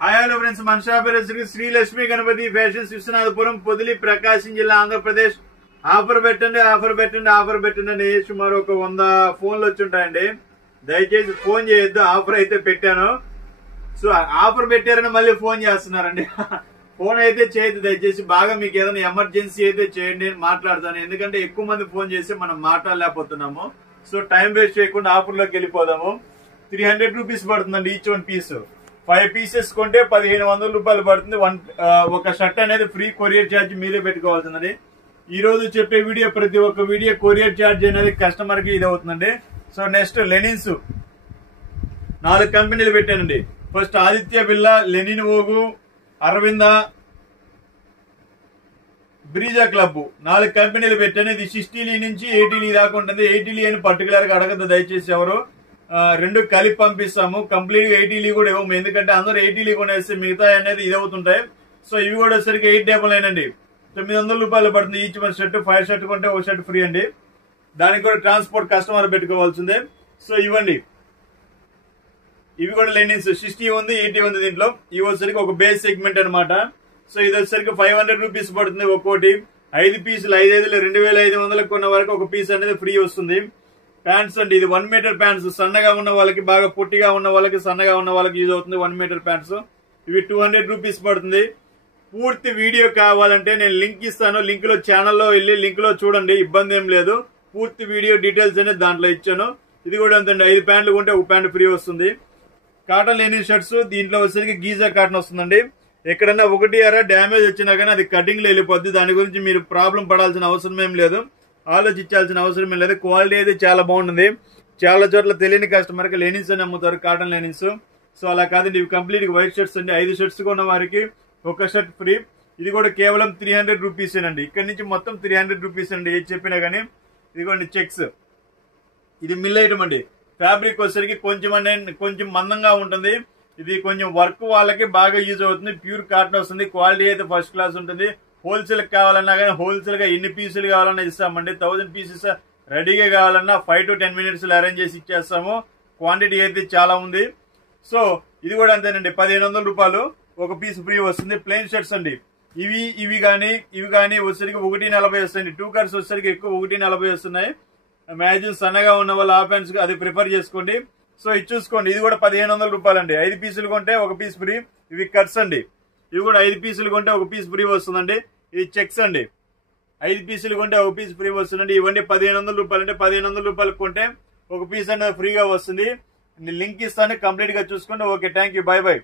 Hi hello friends, మన shop Shri Lakshmi Ganapati fashions Viswanathapuram, Podili, ప్రకాశం జిల్లా, Andhra Pradesh. Offer పెట్టండి ఆఫర్ పెట్టండి ఆఫర్ పెట్టండి అని సుమారు ఒక 100 ఫోన్లు వచ్చి ఉంటాయండి. దయచేసి ఫోన్ చేయొద్దు, ఆఫర్ అయితే పెట్టాను. సో ఆఫర్ పెట్టారని మళ్ళీ ఫోన్ చేస్తున్నారండి. ఫోన్ అయితే చేయొద్దు దయచేసి. బాగా మీకు ఏదైనా ఎమర్జెన్సీ అయితే చేయండి, మాట్లాడతాను. ఎందుకంటే ఎక్కువ మంది ఫోన్ చేసి మనం మాట్లాడలేకపోతున్నాము. సో టైం వేస్ట్ చేయకుండా ఆఫర్ లోకి వెళ్ళిపోదాము. 300 రూపీస్ పడుతుందండి ఈచ్ వన్ పీస్. 5 పీసెస్ కొంటే 1500 రూపాయలు పడుతుంది. ఒక షర్ట్ అనేది ఫ్రీ, కొరియర్ ఛార్జ్ మీరే పెట్టుకోవాల్సిందండి. ఈ రోజు చెప్పే వీడియో, ప్రతి ఒక్క వీడియో కొరియర్ ఛార్జ్ అనేది కస్టమర్ కి ఇది అవుతుందండి. సో నెక్స్ట్ లెనిన్స్ 4 కంపెనీలు పెట్టానండి. ఫస్ట్ ఆదిత్య బిర్లా, లెనిన్ ఓగు, అరవింద, బ్రీజా క్లబ్ 4 కంపెనీలు పెట్టాను. ఇది 60 నుంచి 80 దాకా ఉంటుంది. 80 అని పర్టికులర్ గా అడగద్దు దయచేసి ఎవరు. 2 కలిపి పంపిస్తాము. కంప్లీట్ గా 80 కూడా ఇవ్వము, ఎందుకంటే అందరూ 80 కొనేస్తే మిగతా అనేది ఇది అవుతుంటాయి. సో ఇవి కూడా సరికి 899 అండి. 900 రూపాయలు పడుతుంది ఈచ్ వన్ షర్ట్. 5 షర్ట్ కొంటే 1 షర్ట్ ఫ్రీ అండి. దానికి కూడా ట్రాన్స్పోర్ట్ కస్టమర్ పెట్టుకోవాల్సిందే. సో ఇవ్వండి, ఇవి కూడా లెనిన్స్ 60 ఉంది, 80 ఉంది. దీంట్లో ఇవి వచ్చేసరికి ఒక బేస్ సెగ్మెంట్ అనమాట. సో ఇది వచ్చేసరికి 500 రూపీస్ పడుతుంది ఒక్కోటి. 5 పీసులు 5 2500 కొన్న వరకు ఒక పీస్ అనేది ఫ్రీ వస్తుంది. ప్యాంట్స్ అండి, ఇది 1 మీటర్ ప్యాంట్స్. సన్నగా ఉన్న వాళ్ళకి, బాగా పొట్టిగా ఉన్న వాళ్ళకి, సన్నగా ఉన్న వాళ్ళకి యూజ్ అవుతుంది 1 మీటర్ ప్యాంట్స్. ఇవి 200 రూపీస్ పడుతుంది. పూర్తి వీడియో కావాలంటే నేను లింక్ ఇస్తాను. లింక్ లో ఛానల్లో వెళ్ళి లింక్ లో చూడండి, ఇబ్బంది ఏం లేదు. పూర్తి వీడియో డీటెయిల్స్ అనేది దాంట్లో ఇచ్చాను. ఇది కూడా అంతండి, 5 ప్యాంట్లు కొంటే 1 ప్యాంట్ ఫ్రీ వస్తుంది. కాటన్ లెనిన్ షర్ట్స్, దీంట్లో వచ్చేసరికి గీజా కాటన్ వస్తుందండి. ఎక్కడన్నా 1 అర డ్యామేజ్ వచ్చినా కానీ అది కటింగ్ లో వెళ్ళిపోద్ది. దాని గురించి మీరు ప్రాబ్లం పడాల్సిన అవసరం ఏం లేదు, ఆలోచించాల్సిన అవసరం ఏం లేదు. క్వాలిటీ అయితే చాలా బాగుంటుంది. చాలా చోట్ల తెలియని కస్టమర్ కి లెనిన్స్ అని అమ్ముతారు, కాటన్ లెనిన్స్. సో అలా కాదండి, ఇవి కంప్లీట్ గా వైట్ షర్ట్స్ అండి. 5 షర్ట్స్ కొన్న వారికి 1 షర్ట్ ఫ్రీ. ఇది కూడా కేవలం 300 రూపీస్ అండి. ఇక్కడ నుంచి మొత్తం 300 రూపీస్ అండి, ఏది చెప్పినా కానీ. ఇదిగోండి చెక్స్, ఇది మిల్ ఐటమ్ అండి. ఫ్యాబ్రిక్ వచ్చేసరికి కొంచెం మందంగా ఉంటుంది. ఇది కొంచెం వర్క్ వాళ్ళకి బాగా యూజ్ అవుతుంది. ప్యూర్ కాటన్ వస్తుంది. క్వాలిటీ అయితే ఫస్ట్ క్లాస్ ఉంటుంది. హోల్సేల్ కావాలన్నా కానీ హోల్సేల్ గా ఎన్ని పీసులు కావాలన్నా ఇస్తామండి. 1000 పీసెస్ రెడీగా కావాలన్నా 5 to 10 minutes అరేంజ్ చేసి ఇచ్చేస్తాము. క్వాంటిటీ అయితే చాలా ఉంది. సో ఇది కూడా అంతేనండి, 1500 రూపాయలు ఒక పీస్ ఫ్రీ వస్తుంది. ప్లెయిన్ షర్ట్స్ అండి. ఇవి కానీ వచ్చేసరికి 140 వస్తాయండి. 2 కలర్స్ వచ్చేసరికి ఎక్కువ 140 వస్తున్నాయి. మ్యాక్సిమం సన్నగా ఉన్న వాళ్ళు ఆ ప్యాంట్స్ అది ప్రిఫర్ చేసుకోండి. సో ఇది చూసుకోండి, ఇది కూడా 1500 రూపాయలు అండి. 5 పీసులు కొంటే 1 పీస్ ఫ్రీ. ఇవి కట్స్ అండి, ఇవి కూడా 5 పీసులు కొంటే 1 పీస్ ఫ్రీ వస్తుందండి. ఇది చెక్స్ అండి, 5 పీసులు కొంటే 1 పీస్ ఫ్రీ వస్తుందండి. ఇవన్నీ 1500 రూపాయలు అంటే 1500 రూపాయలు కొంటే 1 పీస్ అనేది ఫ్రీగా వస్తుంది. లింక్ ఇస్తాను, కంప్లీట్ గా చూసుకోండి. Okay, thank you, by by.